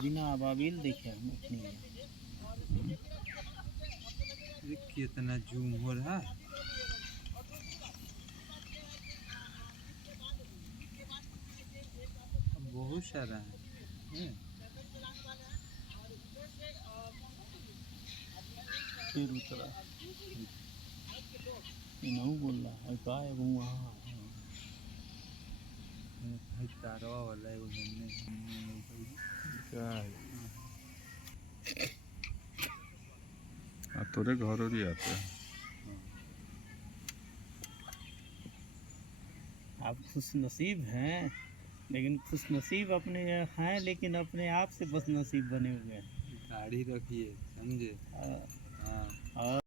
बिना अबाबिल देखे हम अपनी कितना जूम हो रहा है। बहुत सारा है। फिर उतरा इनहू बोल रहा है का है वो वहाँ तारवा वाला है वो क्या है तोरे घर ही आते हैं। आप खुश नसीब हैं, लेकिन खुश नसीब अपने हैं, लेकिन अपने आप से बस नसीब बने हुए हैं। गाड़ी रखिए समझे। और